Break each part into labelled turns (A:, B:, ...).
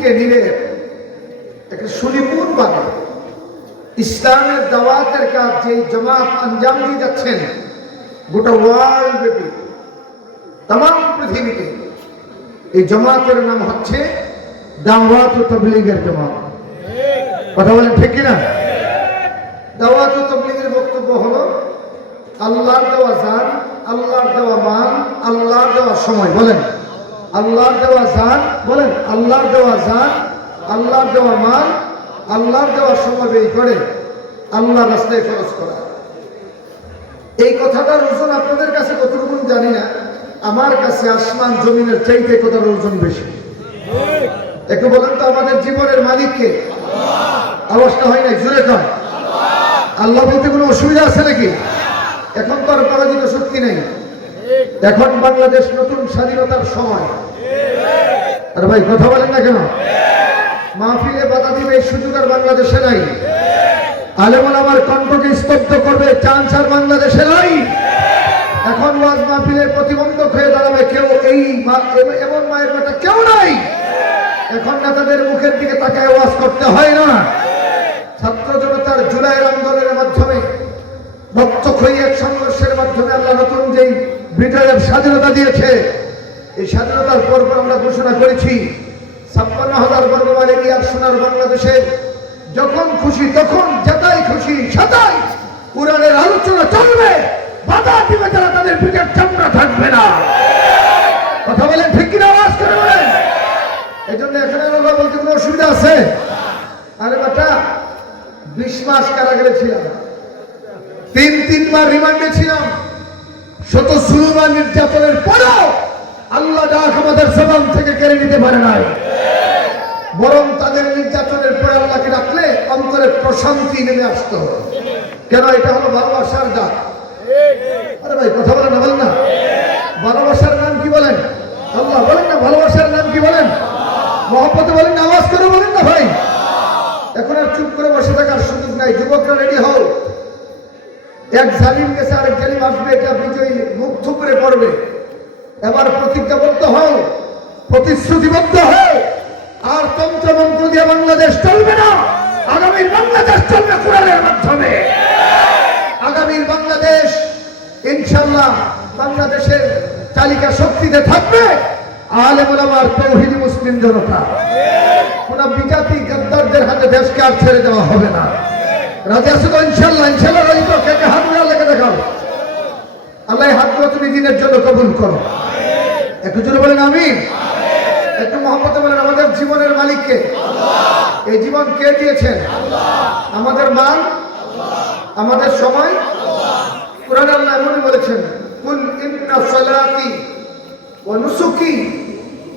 A: বুকে নিলে একটা সুনিপুণ ভাবে ইসলামের দাওয়াতের কাজ যে জমাত আঞ্জাম দিয়ে যাচ্ছেন, গোটা ওয়ার্ল্ড ব্যাপী তাম পৃথিবীতে, এই জমাতের নাম হচ্ছে দাওয়াত ও তবলিগের জমাত। কথা বলেন ঠিক কিনা? দাওয়াত তবলিগের বক্তব্য হলো, আল্লাহর দেওয়া জান, আল্লাহর দেওয়া মান, আল্লাহর দেওয়া সময়, বলেন। আল্লাহর দেওয়া জান, বলেন, আল্লাহর দেওয়া জান, আল্লাহর দেওয়া মান আল্লাহর দেওয়া সময় ব্যয় করে আল্লাহ রাস্তায় খরচ করা। এই কথাটার ওজন আপনাদের কাছে কতটুকু জানি না। আমার কাছে আসমান জমিনের চাইতে কথার ওজন বেশি। একটু বলেন তো, আমাদের জীবনের মালিককে? আওয়াজটা হয় নাই জুড়ে কয় আল্লাহ বলতে কোনো অসুবিধা আছে নাকি? এখন তো আর পরাজিত শক্তি নেই। এখন বাংলাদেশ নতুন স্বাধীনতার সময়। আরে ভাই, কথা বলেন না কেন? মাহফিলে বাধা দিবে এই সুযোগ আর বাংলাদেশে নাই। আলেমন আমার কণ্ঠকে স্তব্ধ করবে চান্স আর বাংলাদেশে নাই। এখন ওয়াজ মাহফিলের প্রতিবন্ধক হয়ে দাঁড়াবে কেউ, এই এমন মায়ের বেটা কেউ নাই। এখন নেতাদের মুখের দিকে তাকায় ওয়াজ করতে হয় না। ছাত্র জনতার জুলাইয়ের আন্দোলনের মাধ্যমে রক্তক্ষয়ী এক সংঘর্ষের মাধ্যমে আল্লাহ নতুন যেই ব্রিটেনের স্বাধীনতা দিয়েছে, এই স্বাধীনতার পর আমরা ঘোষণা করেছি। ছাপ্পান্ন হাজার বর্গমাইল এরিয়ার সোনার বাংলাদেশে। যখন খুশি, তখন যেটাই খুশি সেটাই কোরআনের আলোচনা চলবে। বাধা দিবে যারা তাদের পিঠের চামড়া থাকবে না। কথা বলেন ঠিক কিনা, আওয়াজ করে বলেন। এই জন্য এখানে আল্লাহ বলতে কোনো অসুবিধা আছে? আরে বাটা বিশ মাস কারাগারে ছিলাম। তিন, তিনবার রিমান্ডে ছিলাম। শত সুলুমা নির্যাতনের পরেও আল্লাহ ডাক আমাদের জবান থেকে কেড়ে নিতে পারে নাই। বরং তাদের নির্যাতনের পরে আল্লাহকে ডাকলে অন্তরে প্রশান্তি নেমে আসতো। কেন এটা হলো ভালোবাসার ডাক? আরে ভাই, কথা বলেন না বলেন না। ভালোবাসার নাম কি বলেন? আল্লাহ বলেন না, ভালোবাসার নাম কি বলেন? মহব্বতে বলেন না, আওয়াজ করে বলেন না ভাই। এখন আর চুপ করে বসে থাকার সুযোগ নাই। যুবকরা রেডি হও। এক জালিম গেছে আরেক জালিম আসবে, এটা বিজয়ী মুখ থুপড়ে পড়বে। এবার প্রতিজ্ঞাবদ্ধ হও, প্রতিশ্রুতিবদ্ধ হও। আর তন্ত্র মন্ত্র দিয়ে বাংলাদেশ চলবে না। আগামী বাংলাদেশ চলবে কোরআনের মাধ্যমে। আগামীর বাংলাদেশ, ইনশাল্লাহ বাংলাদেশের তালিকা শক্তিতে থাকবে। আলেমুল আমার তৌহিদি মুসলিম জনতা। কোন বিজাতি গদ্দারদের হাতে দেশকে আর ছেড়ে দেওয়া হবে না। রাজি আছে তো ইনশাল্লাহ ইনশাল্লাহ তো কে হাত মিলা লেগে দেখাও আল্লাহ হাতগুলো দিনের জন্য কবুল করো। একটু বলেন আমি একটু মহব্বতে বলেন আমাদের জীবনের মালিককে। এই জীবন কে দিয়েছেন? আমাদের মান, আমাদের সময়। কোরআন আল্লাহ বলেছেন, কুল ইন্না সালাতি ওয়া নুসুকি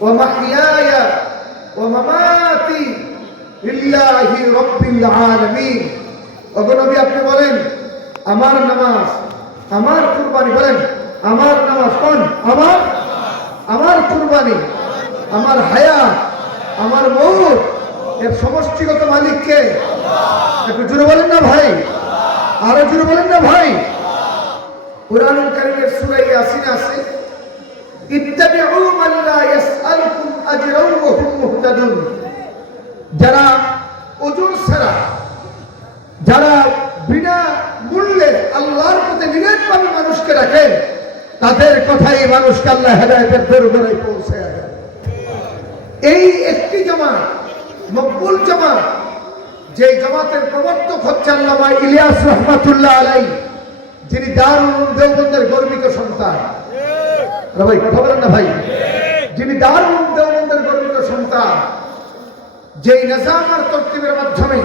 A: ওয়া মাহইয়ায়া ওয়া মামাতি লিল্লাহি ওগো নবী, আপনি বলেন, আমার নামাজ, আমার কুরবানি, বলেন, আমার নামাজ কোন? আমার? আমার কুরবানি, আমার হায়াত, আমার মৌত এর সমষ্টিগত মালিককে একটু জুড়ে বলেন না ভাই, আরও জুড়ে বলেন না ভাই। কোরআনুল কারীমের সূরা ইয়াসিন আছে, ইত্তাবিউ যারা ওজন ছাড়া যারা বিনা মূল্যে আল্লাহর প্রতি নিরেটভাবে মানুষকে রাখে, তাদের কথাই মানুষকে আল্লাহ হেদায়তের দরবারে পৌঁছে এই একটি জামাত, মকবুল জামাত, যে জামাতের প্রবর্তক হচ্ছে আল্লামা ইলিয়াস রহমাতুল্লাহ আলাই যিনি দারুল দেওবন্দের গর্বিত সন্তান। ভাই, কথা বলেন না ভাই। যিনি দারুল দেওবন্দের গর্বিত সন্তান, যেই নিজাম আর তরতিবের মাধ্যমে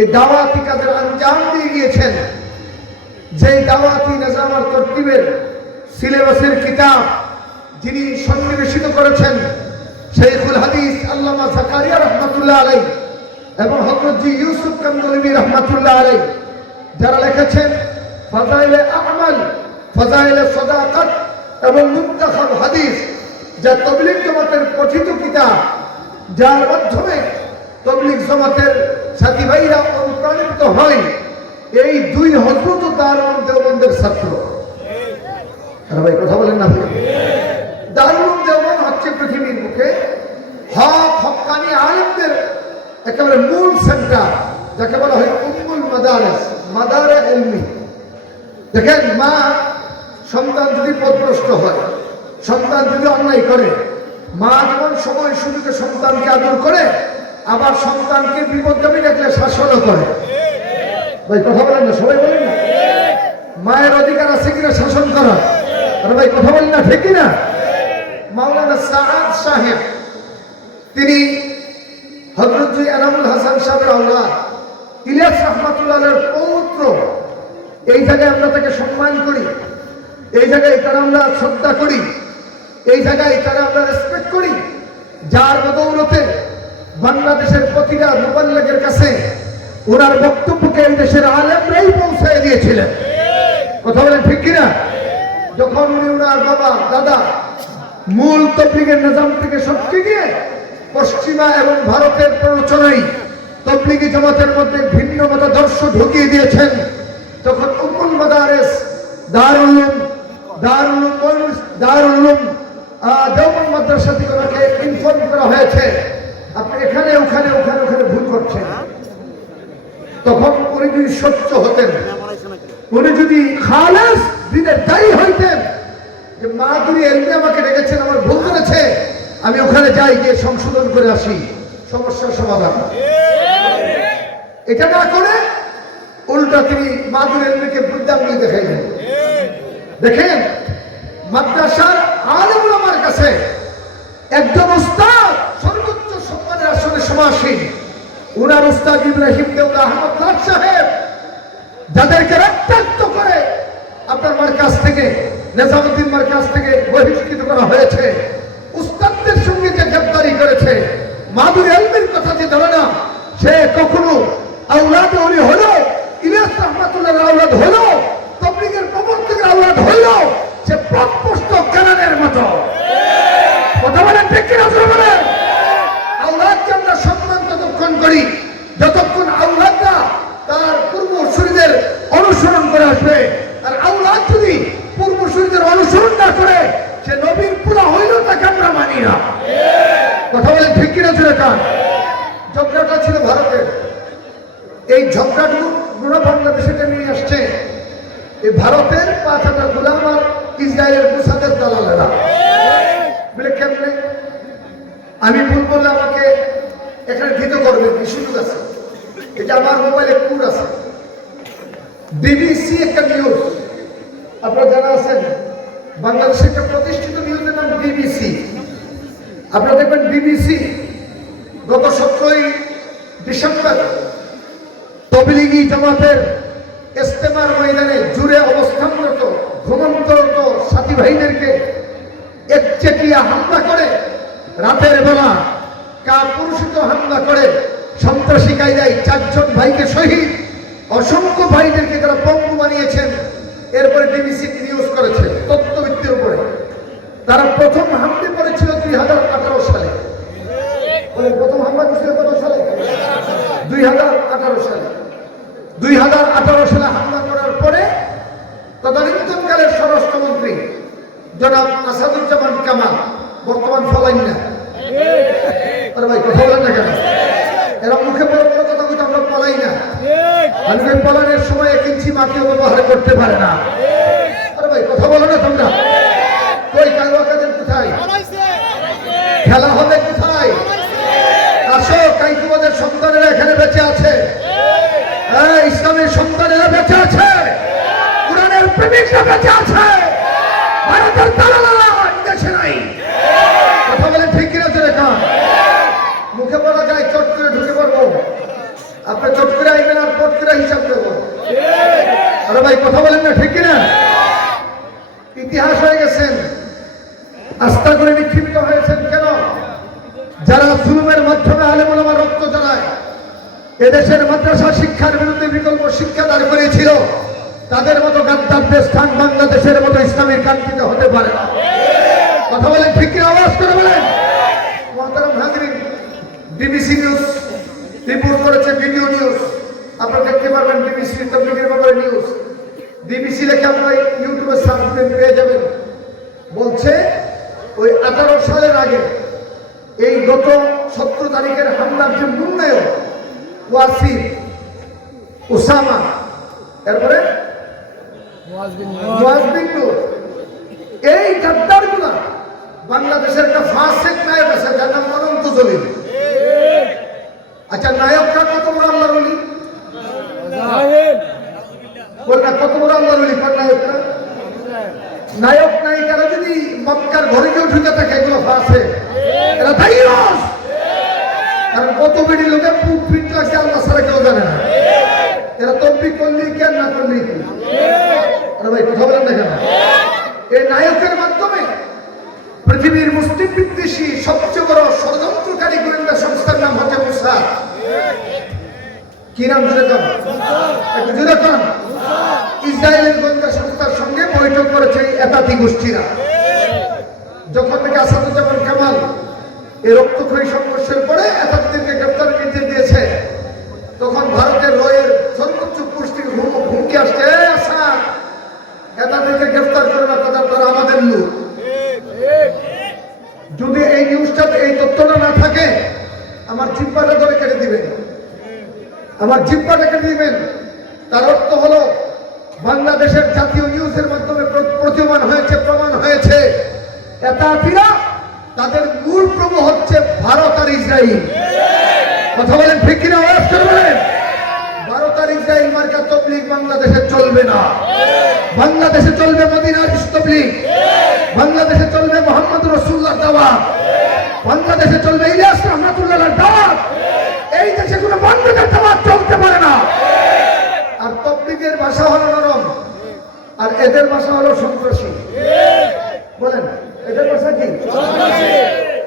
A: এই দাওয়াতি কাজের আঞ্জাম দিয়ে গিয়েছেন। যেই দাওয়াতি নিজাম আর তরতিবের সিলেবাসের কিতাব যিনি সন্নিবেশিত করেছেন শেখুল হাদিস আল্লামা জাকারিয়া রহমাতুল্লাহ আলাই এবং হজরতজি ইউসুফ কান্দলিবি রহমাতুল্লাহ আলাই যারা লিখেছেন, ফাজাইলে আমাল, ফাজাইলে সদাকাত এবং মুন্তাখাব হাদিস, যা তবলিগ জমাতের পঠিত কিতাব, যার মাধ্যমে তবলিগ জমাতের সাথী ভাইরা, অনুপ্রাণিত হয় এই দুই হজরত দারুল দেওবন্দের ছাত্র। ভাই, কথা বলেন না দারুল দেওবন্দ হচ্ছে পৃথিবীর মুখে হক হকানি আলে একেবারে মূল সেন্টার, যাকে বলা হয় উম্মুল মাদারেস, মাদারে এলমি দেখেন, মা সন্তান যদি পথভ্রষ্ট হয়, সন্তান যদি অন্যায় করে, মা যেমন সময় সুযোগে সন্তানকে আদর করে আবার সন্তানকে বিপদগামী দেখলে শাসনও করে। ভাই, কথা বলেন না, সবাই বলেন না। মায়ের অধিকার আছে কিনা শাসন করা আরে ভাই, কথা বলেন না, ঠিক কিনা? মাওলানা সাআদ সাহেব, তিনি হজরত এনামুল হাসান সাহেবের আল্লাহ ইলিয়াস রহমাতুল্লাহের পৌত্র। এই জায়গায় আমরা তাকে সম্মান করি। এই জায়গায় তারা আমরা শ্রদ্ধা করি। এই জায়গায় তারা আমরা রেসপেক্ট করি। যার বদৌলতে বাংলাদেশের প্রতিটা মোবাল্লেগের কাছে ওনার বক্তব্যকে এই দেশের আলেমরাই পৌঁছায় দিয়েছিলেন। কথা বলেন ঠিক কিনা? যখন উনি ওনার বাবা দাদা মূল তবলিগের নিজাম থেকে সটকে গিয়ে পশ্চিমা এবং ভারতের প্ররোচনায় তবলিগি জামাতের মধ্যে ভিন্ন মতাদর্শ ঢুকিয়ে দিয়েছেন তখন উম্মুল মাদারেস দারুল উলুম দারুল উলুম ময়ূর- দারুল উলুম আহ, দেওবন্দ মাদ্রাসা থেকে ওনাকে ইনফর্ম করা হয়েছে। আপনি এখানে, ওখানে ওখানে ওখানে ভুল করছেন। তখন উনি যদি সত্য হতেন, উনি যদি খালেস দিনের দায়ী হইতেন যে, মা এমনি আমাকে আমার ভুল করেছে আমি ওখানে যাই গিয়ে সংশোধন করে আসি সমস্যার সমাধান। এটা না করে উল্টা তিনি মাদুর এলমিকে বুদ্ধাঙ্গুলি দেখাইলেন। দেখেন, মাদ্রাসার আলমুল আমার কাছে একজন উস্তাদ সমাসীন উনার উস্তাদ ইব্রাহিম দেউল আহমদ সাহেব, যাদেরকে রক্তাক্ত করে আপনার মার কাছ থেকে, নেজামুদ্দিন মার কাছ থেকে বহিষ্কৃত করা হয়েছে। উস্তাদদের সঙ্গে যে গ্রেপ্তারি করেছে, মাদুর এলমের কথা যে ধরে না সে কখনো আউলাদ উনি হলো ইলিয়াস রহমাতুল্লাহ আউলাদ হলো, তবলিগের প্রবর্তকের আউলাদ হলো, সে প্রকৃষ্ট কেনানের মতো। কথা বলেন ঠিক কিনা জোরে বলেন আল্লাহকে আমরা সম্মান ততক্ষণ করি যতক্ষণ আল্লাহরা তার পূর্বসূরীদের অনুসরণ করে আসবে আর আল্লাহ যদি পূর্বসূরীদের অনুসরণ না করে সে নবীর পুরা হইলেও তাকে আমরা মানি না কথা বলে ঠিক কিনা জোরে কান ঝগড়াটা ছিল ভারতের এই ঝগড়াটুকু পুরো বাংলাদেশে নিয়ে আসছে এই ভারতের পাঁচ হাজার গোলাম আর ইসরায়েলের মুসাদের দালালেরা কেমনে? আমি ভুল বললে আমাকে এখানে ধৃত করবে, কি সুযোগ আছে? এটা আমার মোবাইলে কুর আছে। বিবিসি একটা নিউজ আপনারা আছেন বাংলাদেশের একটা প্রতিষ্ঠিত নিউজের নাম বিবিসি। আপনারা দেখবেন বিবিসি গত সতেরোই ডিসেম্বর তবলিগি জামাতের ইস্তেমার ময়দানে জুড়ে অবস্থানরত ঘুমন্তরত সাথী ভাইদেরকে একচেটিয়া হামলা করে রাতের বেলা কাপুরুষিত হামলা করে সন্ত্রাসী কায়দায় চারজন ভাইকে শহীদ, অসংখ্য ভাইদেরকে তারা পঙ্গু বানিয়েছেন, এরপরে বিবিসি নিউজ করেছে তথ্যভিত্তির উপরে। তারা প্রথম হামলে করেছিল দুই হাজার আঠারো সালে। প্রথম হামলা করেছিল কত সালে দুই হাজার আঠারো সালে দুই হাজার আঠারো সালে হামলা করার পরে তদানীন্তনকালের স্বরাষ্ট্রমন্ত্রী জনাব আসাদুজ্জামান কামাল বর্তমান ফলাইন না আরে ভাই কথা বলেন না কেন এরা মুখে বড় বড় কথা কিন্তু আমরা পলাই না আমি ওই পলানের সময় এক ব্যবহার করতে পারে না? কথা বলো না তোমরা। খেলা হবে কোথায়? আসো কাইকুবাদের সন্তানেরা এখানে বেঁচে আছে। হ্যাঁ, ইসলামের সন্তানেরা বেঁচে আছে। কোরআনের প্রেমিকরা বেঁচে আছে। ভারতের দেশে নাই। কথা বলে ঠিক কিনা তো রেখা মুখে বলা যায় চট করে ঢুকে পড়ব। আপনি চট করে আইবেন আর পট করে হিসাব ভাই, কথা বলেন না, ঠিক কিনা? ইতিহাস হয়ে গেছেন। আস্থা করে নিক্ষিপ্ত হয়েছেন কেন? যারা জুলুমের মাধ্যমে আলেমুলামা রক্ত জ্বালায়, এদেশের মাদ্রাসা শিক্ষার বিরুদ্ধে বিকল্প শিক্ষা দাঁড় করিয়েছিল, তাদের মতো গাদ্দারদের স্থান বাংলাদেশের মতো ইসলামের কান্ট্রিতে হতে পারে না। কথা বলেন, ঠিক কি আওয়াজ করে বলেন। মহতারাম হাজরিন, বিবিসি নিউজ রিপোর্ট করেছে, ভিডিও নিউজ। আপনারা দেখতে পারবেন বিবিসি, তবলিগের ব্যাপারে নিউজ। বিবিসি লেখে আপনারা ইউটিউবে সার্চ পেয়ে যাবেন। বলছে ওই আঠারো সালের আগে এই গত সতেরো তারিখের হামলা আপনার যে মুন্নায়ক ওয়াসিম ওসামা এরপরে এই নূর। এই গাদ্দারগুলা বাংলাদেশের একটা ফাসেক নায়ক আছে যার নাম অনন্ত জলিল। আচ্ছা নায়করা কত বড় আল্লাহর ওলি বলনা কত বড় আল্লাহর নায়করা নায়ক, নায়িকারা যদি মক্কার ঘরে কেউ ঢুকে থাকে, এগুলো ফাঁসে। কত বেড়ি লোকে পুক ফিট লাগছে আল্লাহ ছাড়া কেউ জানে না। এরা তবলি করলি কেন না করলি কি? ভাই, কথা বলেন না এই নায়কের মাধ্যমে পৃথিবীর মুসলিম বিদ্বেষী সবচেয়ে বড় ষড়যন্ত্রকারী গোয়েন্দা সংস্থার নাম হচ্ছে মুসাদ কি নাম জুড়ে কন? একটু জুড়ে কন। ইসরায়েলের গোয়েন্দা সংস্থার সঙ্গে বৈঠক করেছে এতাতি গোষ্ঠীরা। যখন থেকে আসাদুজ্জামান কামাল এই রক্তক্ষয়ী সংঘর্ষের পরে এতাতিদেরকে গ্রেপ্তারের নির্দেশ দিয়েছে, তখন ভারতের রয়ের সর্বোচ্চ পুরুষ হুমকি আসছে, "এই আসাদ এতাতিকে গ্রেফতার করে না কথা আপনারা আমাদের লোক। যদি এই নিউজটা, এই তথ্যটা না থাকে, আমার জিব্বাটা ধরে কেটে দিবেন। আমার জিব্বাটা কেটে দিবেন। তার অর্থ হলো বাংলাদেশের জাতীয় নিউজের মাধ্যমে প্র- প্রতীয়মান হয়েছে, প্রমাণ হয়েছে। তাদের মূল প্রভু হচ্ছে ভারত আর ইসরায়েল কথা বলেন ঠিক কিনা? ভারত আর ইসরায়েল মার্কা তবলিগ বাংলাদেশে চলবে না। বাংলাদেশে চলবে মদিনার তবলিগ। বাংলাদেশে চলবে মোহাম্মদ রসুল্লাহ দাওয়া বাংলাদেশে চলবে ইলিয়াস রহমাতুল্লাহ দাওয়াত এই দেশে কোনো বন্ধুদের দাওয়াত চলতে পারে না। আর তবলিগের ভাষা হলো নরম। আর এদের ভাষা হলো সন্ত্রাসী। বলেন, এদের ভাষা কি?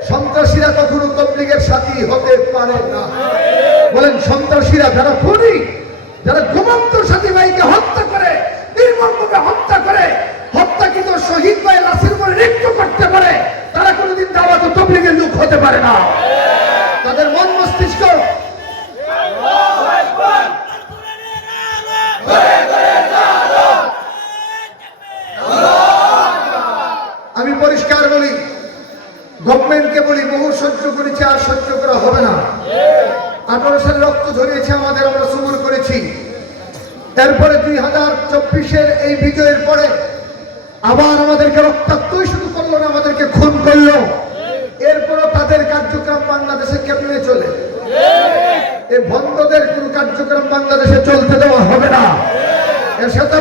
A: সন্ত্রাসীরা কখনো তবলিগের সাথী হতে পারে না। বলেন, সন্ত্রাসীরা যারা খুনি বহু সহ্য করেছি, আর সহ্য করা হবে না। আঠারো সালে রক্ত ধরিয়েছে আমাদের, আমরা সুমন করেছি। তারপরে দুই হাজার চব্বিশের এই বিজয়ের পরে আবার আমাদেরকে রক্তাক্তই শুরু করল না, আমাদেরকে খুন করল। এরপরও তাদের কার্যক্রম বাংলাদেশে কেমনে চলে? এই বন্ধদের কোন কার্যক্রম বাংলাদেশে চলতে দেওয়া হবে না। এর সাথে